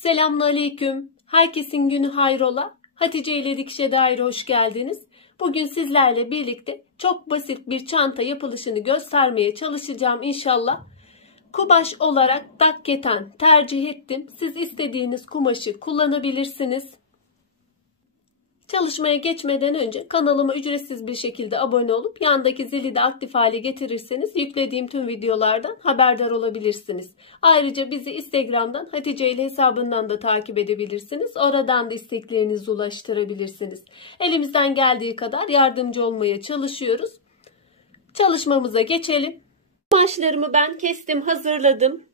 Selamünaleyküm. Herkesin günü hayrola. Hatice ile dikişe dair hoş geldiniz. Bugün sizlerle birlikte çok basit bir çanta yapılışını göstermeye çalışacağım inşallah. Kumaş olarak dakketen tercih ettim. Siz istediğiniz kumaşı kullanabilirsiniz. Çalışmaya geçmeden önce kanalıma ücretsiz bir şekilde abone olup yandaki zili de aktif hale getirirseniz yüklediğim tüm videolardan haberdar olabilirsiniz. Ayrıca bizi Instagram'dan Hatice ile hesabından da takip edebilirsiniz. Oradan da isteklerinizi ulaştırabilirsiniz. Elimizden geldiği kadar yardımcı olmaya çalışıyoruz. Çalışmamıza geçelim. Kumaşlarımı ben kestim, hazırladım.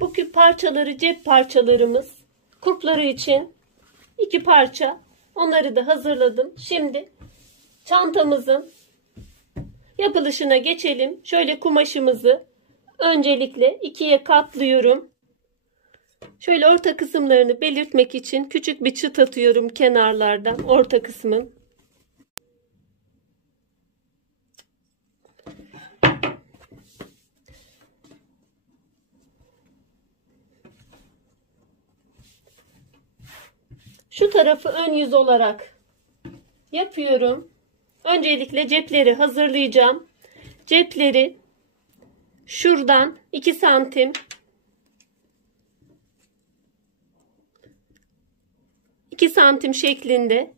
Bu parçaları cep parçalarımız. Kurpları için 2 parça. Onları da hazırladım. Şimdi çantamızın yapılışına geçelim. Şöyle kumaşımızı öncelikle 2'ye katlıyorum. Şöyle orta kısımlarını belirtmek için küçük bir çıt atıyorum kenarlardan, orta kısmın. Şu tarafı ön yüz olarak yapıyorum. Öncelikle cepleri hazırlayacağım. Cepleri şuradan 2 santim 2 santim şeklinde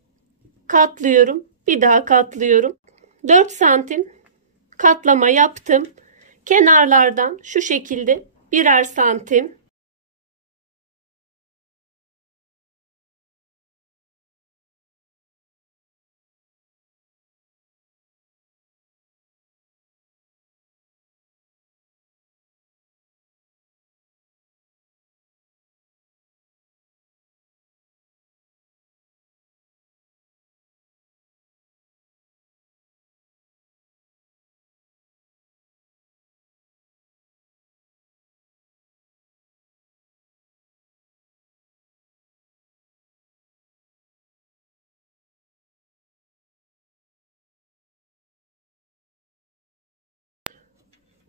katlıyorum. Bir daha katlıyorum. 4 santim katlama yaptım. Kenarlardan şu şekilde birer santim.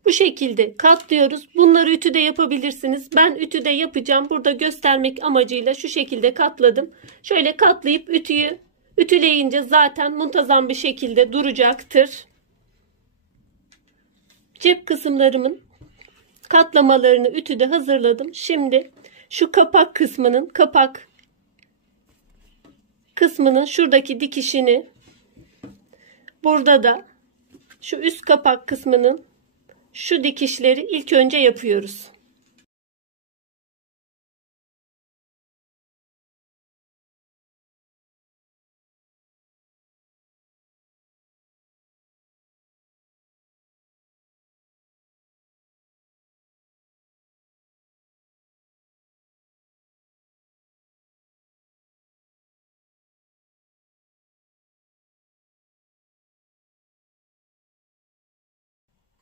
Bu şekilde katlıyoruz. Bunları ütüde yapabilirsiniz. Ben ütüde yapacağım. Burada göstermek amacıyla şu şekilde katladım. Şöyle katlayıp ütüleyince zaten muntazam bir şekilde duracaktır. Cep kısımlarımın katlamalarını ütüde hazırladım. Şimdi şu kapak kısmının şuradaki dikişini, burada da şu üst kapak kısmının şu dikişleri ilk önce yapıyoruz.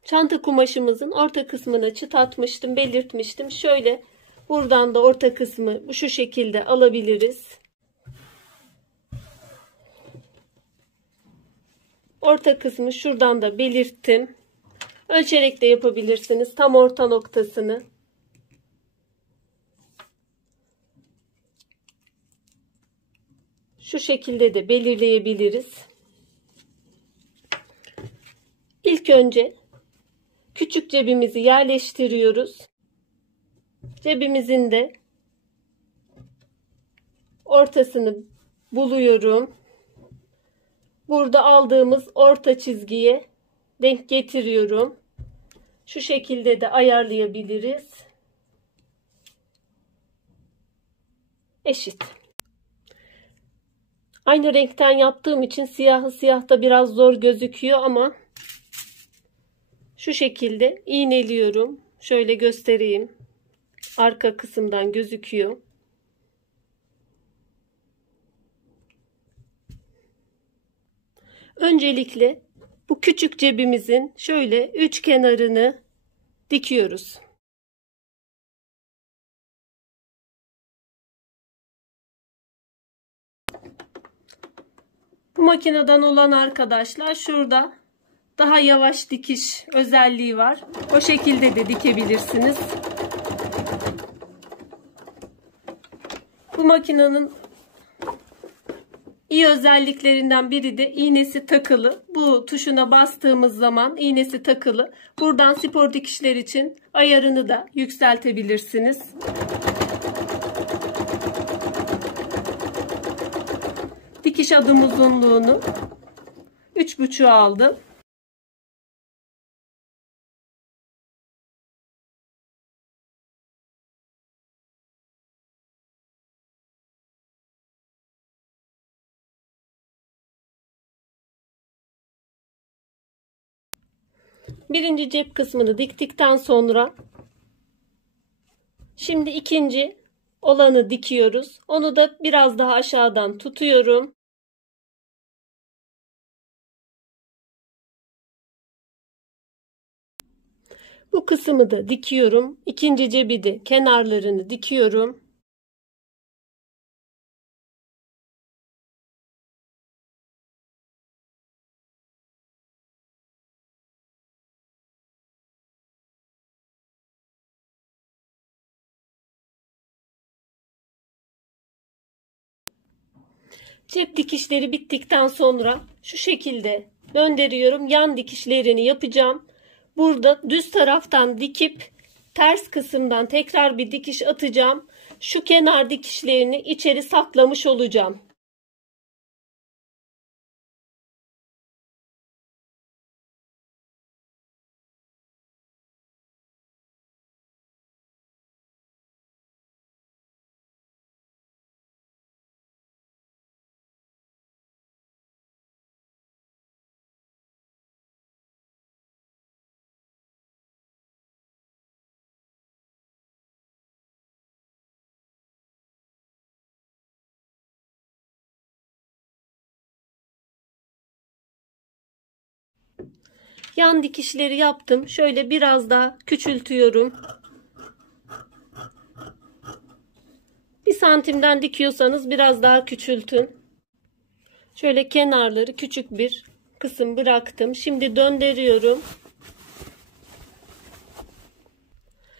Çanta kumaşımızın orta kısmına çıt atmıştım, belirtmiştim. Şöyle buradan da orta kısmı şu şekilde alabiliriz. Orta kısmı şuradan da belirttim. Ölçerek de yapabilirsiniz. Tam orta noktasını. Şu şekilde de belirleyebiliriz. İlk önce küçük cebimizi yerleştiriyoruz. Cebimizin de ortasını buluyorum. Burada aldığımız orta çizgiye denk getiriyorum. Şu şekilde de ayarlayabiliriz. Eşit. Aynı renkten yaptığım için siyahı siyahta biraz zor gözüküyor ama şu şekilde iğneliyorum. Şöyle göstereyim. Arka kısımdan gözüküyor. Öncelikle bu küçük cebimizin şöyle üç kenarını dikiyoruz. Bu makineden olan arkadaşlar şurada daha yavaş dikiş özelliği var. O şekilde de dikebilirsiniz. Bu makinenin iyi özelliklerinden biri de iğnesi takılı. Bu tuşuna bastığımız zaman iğnesi takılı. Buradan spor dikişler için ayarını da yükseltebilirsiniz. Dikiş adım uzunluğunu 3,5 aldım. Birinci cep kısmını diktikten sonra şimdi ikinci olanı dikiyoruz. Onu da biraz daha aşağıdan tutuyorum. Bu kısmı da dikiyorum. İkinci cebi de kenarlarını dikiyorum. Cep dikişleri bittikten sonra şu şekilde döndürüyorum. Yan dikişlerini yapacağım. Burada düz taraftan dikip ters kısımdan tekrar bir dikiş atacağım. Şu kenar dikişlerini içeri saklamış olacağım. Yan dikişleri yaptım. Şöyle biraz daha küçültüyorum. 1 santimden dikiyorsanız biraz daha küçültün. Şöyle kenarları küçük bir kısım bıraktım. Şimdi döndürüyorum.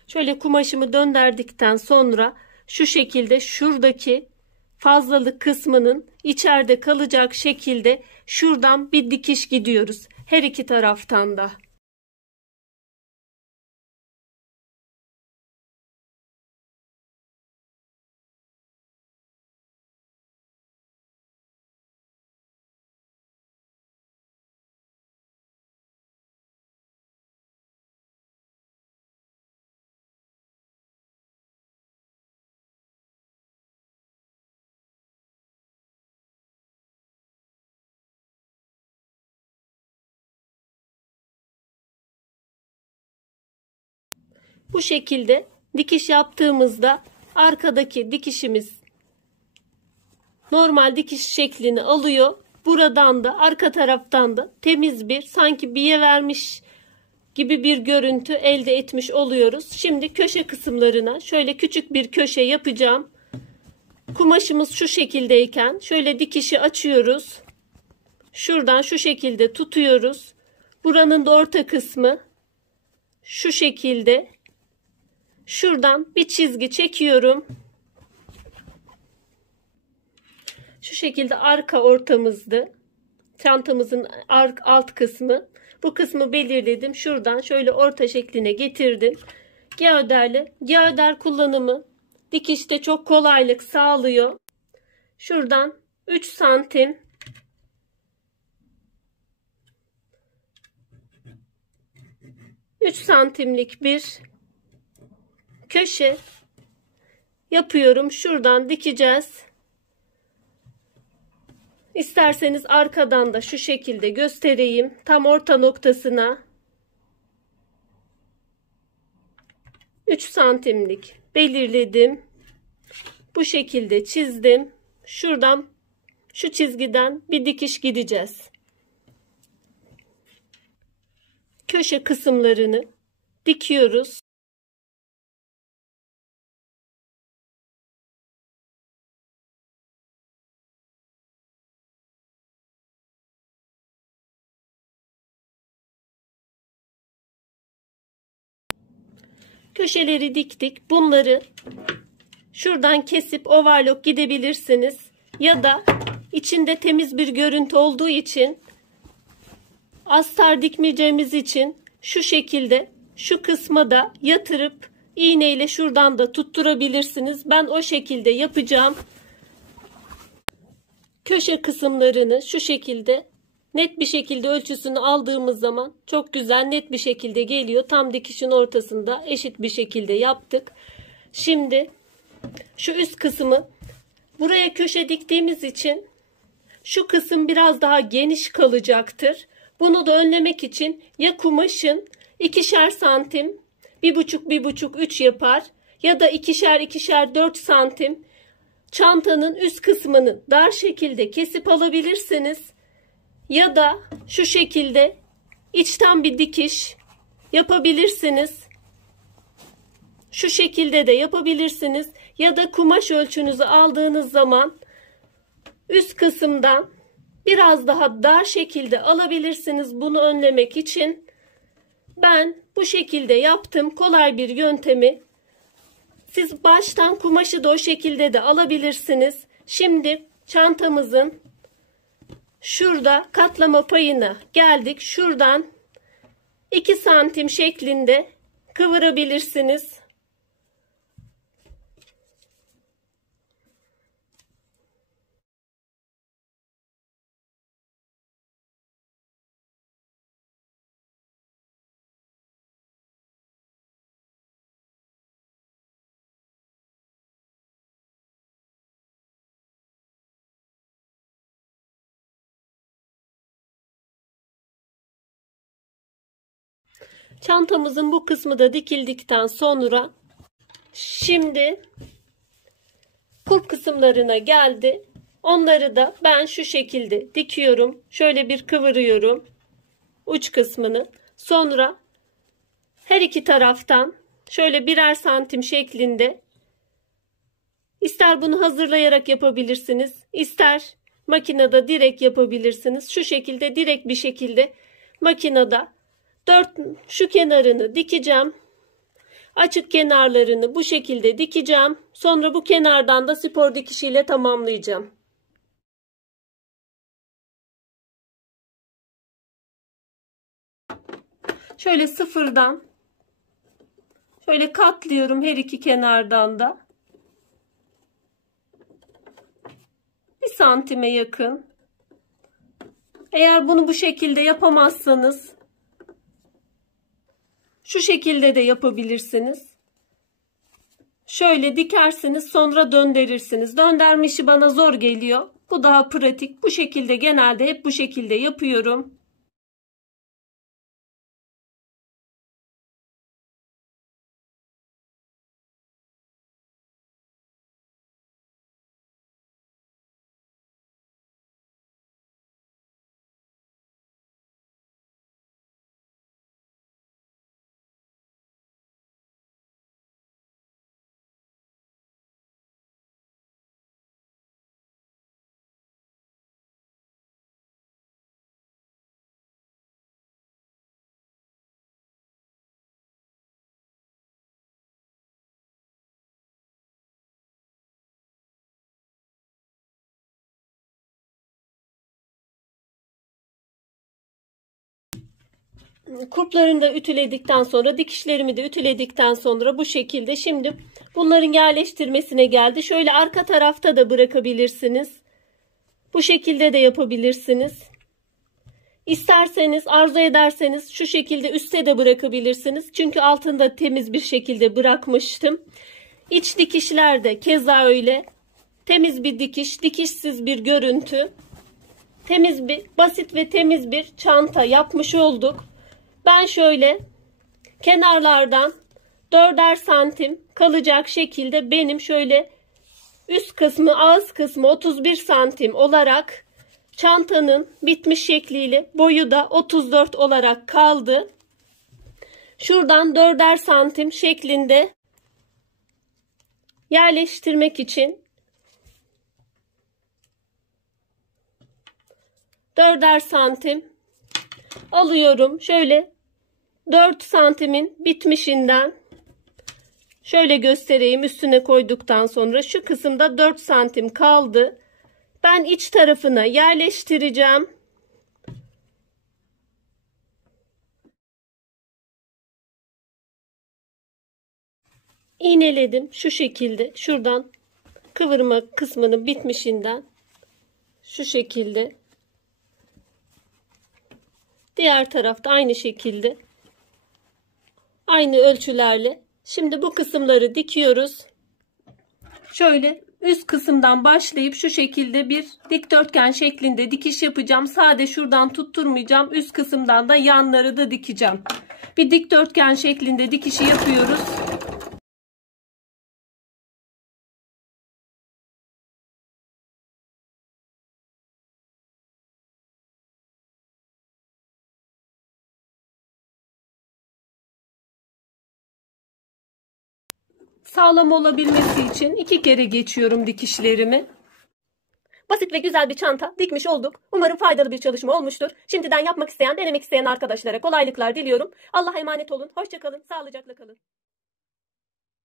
Şöyle kumaşımı döndürdükten sonra şu şekilde şuradaki fazlalık kısmının içeride kalacak şekilde şuradan bir dikiş gidiyoruz. Her iki taraftan da. Bu şekilde dikiş yaptığımızda arkadaki dikişimiz normal dikiş şeklini alıyor. Buradan da arka taraftan da temiz bir sanki biye vermiş gibi bir görüntü elde etmiş oluyoruz. Şimdi köşe kısımlarına şöyle küçük bir köşe yapacağım. Kumaşımız şu şekildeyken şöyle dikişi açıyoruz. Şuradan şu şekilde tutuyoruz. Buranın da orta kısmı şu şekilde. Şuradan bir çizgi çekiyorum. Şu şekilde arka ortamızdı. Çantamızın alt kısmı. Bu kısmı belirledim. Şuradan şöyle orta şekline getirdim. Geoder kullanımı dikişte çok kolaylık sağlıyor. Şuradan 3 santim santimlik bir köşe yapıyorum. Şuradan dikeceğiz. İsterseniz arkadan da şu şekilde göstereyim. Tam orta noktasına 3 santimlik belirledim. Bu şekilde çizdim. Şuradan, şu çizgiden bir dikiş gideceğiz. Köşe kısımlarını dikiyoruz. Köşeleri diktik. Bunları şuradan kesip overlock gidebilirsiniz. Ya da içinde temiz bir görüntü olduğu için, astar dikmeyeceğimiz için şu şekilde şu kısma da yatırıp iğneyle şuradan da tutturabilirsiniz. Ben o şekilde yapacağım. Köşe kısımlarını şu şekilde net bir şekilde ölçüsünü aldığımız zaman çok güzel net bir şekilde geliyor. Tam dikişin ortasında eşit bir şekilde yaptık. Şimdi şu üst kısmı, buraya köşe diktiğimiz için şu kısım biraz daha geniş kalacaktır. Bunu da önlemek için ya kumaşın 2'şer santim 1,5 3 yapar ya da 2'şer 4 santim çantanın üst kısmını dar şekilde kesip alabilirsiniz. Ya da şu şekilde içten bir dikiş yapabilirsiniz. Şu şekilde de yapabilirsiniz. Ya da kumaş ölçünüzü aldığınız zaman üst kısımdan biraz daha dar şekilde alabilirsiniz. Bunu önlemek için ben bu şekilde yaptım. Kolay bir yöntemi. Siz baştan kumaşı da o şekilde de alabilirsiniz. Şimdi çantamızın şurada katlama payına geldik. Şuradan 2 santim şeklinde kıvırabilirsiniz. Çantamızın bu kısmı da dikildikten sonra şimdi kulp kısımlarına geldi. Onları da ben şu şekilde dikiyorum. Şöyle bir kıvırıyorum uç kısmını. Sonra her iki taraftan şöyle 1'er santim şeklinde, ister bunu hazırlayarak yapabilirsiniz, ister makinede direkt yapabilirsiniz. Şu şekilde direkt bir şekilde makinede şu kenarını dikeceğim. Açık kenarlarını bu şekilde dikeceğim. Sonra bu kenardan da spor dikişiyle tamamlayacağım. Şöyle sıfırdan şöyle katlıyorum her iki kenardan da. 1 santime yakın. Eğer bunu bu şekilde yapamazsanız şu şekilde de yapabilirsiniz. Şöyle dikersiniz, sonra döndürürsünüz. Döndürme işi bana zor geliyor. Bu daha pratik. Bu şekilde genelde hep bu şekilde yapıyorum. Kurplarını da ütüledikten sonra, dikişlerimi de ütüledikten sonra bu şekilde şimdi bunların yerleştirmesine geldi. Şöyle arka tarafta da bırakabilirsiniz. Bu şekilde de yapabilirsiniz. İsterseniz, arzu ederseniz şu şekilde üstte de bırakabilirsiniz. Çünkü altında temiz bir şekilde bırakmıştım. İç dikişler de keza öyle. Temiz bir dikiş, dikişsiz bir görüntü. basit ve temiz bir çanta yapmış olduk. Ben şöyle kenarlardan 4'er santim kalacak şekilde benim şöyle üst kısmı, ağız kısmı 31 santim olarak çantanın bitmiş şekliyle boyu da 34 olarak kaldı. Şuradan 4'er santim şeklinde yerleştirmek için 4'er santim alıyorum. Şöyle 4 santimin bitmişinden şöyle göstereyim. Üstüne koyduktan sonra şu kısımda 4 santim kaldı. Ben iç tarafına yerleştireceğim. İğneledim şu şekilde. Şuradan kıvırma kısmının bitmişinden şu şekilde. Diğer tarafta aynı şekilde. Aynı ölçülerle. Şimdi bu kısımları dikiyoruz. Şöyle üst kısımdan başlayıp şu şekilde bir dikdörtgen şeklinde dikiş yapacağım. Sade şuradan tutturmayacağım. Üst kısımdan da yanları da dikeceğim. Bir dikdörtgen şeklinde dikişi yapıyoruz. Sağlam olabilmesi için 2 kere geçiyorum dikişlerimi. Basit ve güzel bir çanta dikmiş olduk. Umarım faydalı bir çalışma olmuştur. Şimdiden yapmak isteyen, denemek isteyen arkadaşlara kolaylıklar diliyorum. Allah'a emanet olun. Hoşça kalın. Sağlıcakla kalın.